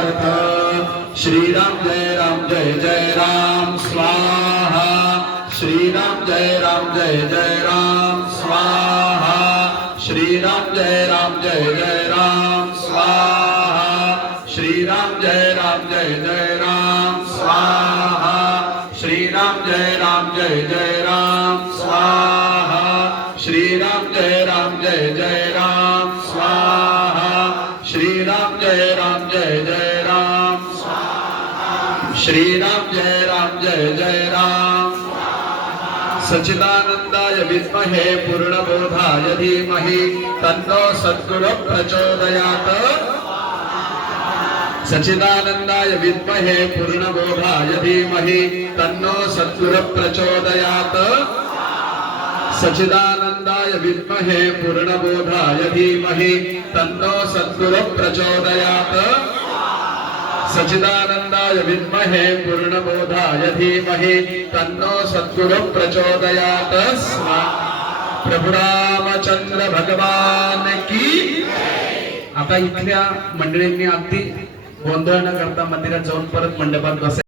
मंगलार्थ श्रीराम जय राम स्वाहा श्रीराम जय राम स्वाहा श्रीराम जय राम स्वाहा श्रीराम जय राम स्वाहा श्रीराम जय राम स्वाहा श्रीराम जय राम स्वाहा श्रीराम जय राम स्वाहा श्रीराम जय राम सच्चिदानंदाय विद्महे पूर्णबोधाय धीमहि तन्नो सद्गुरुः प्रचोदयात् सच्चिदानंदाय विद्महे पूर्णबोधाय धीमहि तन्नो सद्गुरुः प्रचोदयात् सच्चिदानंदाय विद्महे पूर्णबोधाय धीमहि तन्नो सद्गुरुः प्रचोदयात् सच्चिदानंदाय विद्महे पूर्णबोधाय धीमहि तन्नो सद्गुरुः प्रचोदयात् प्रभु रामचंद्र भगवान की। आता इथल्या मंडळींनी अगदी गोंधळ न करता मंदिरात जाऊन परत मंडपात बसायचं।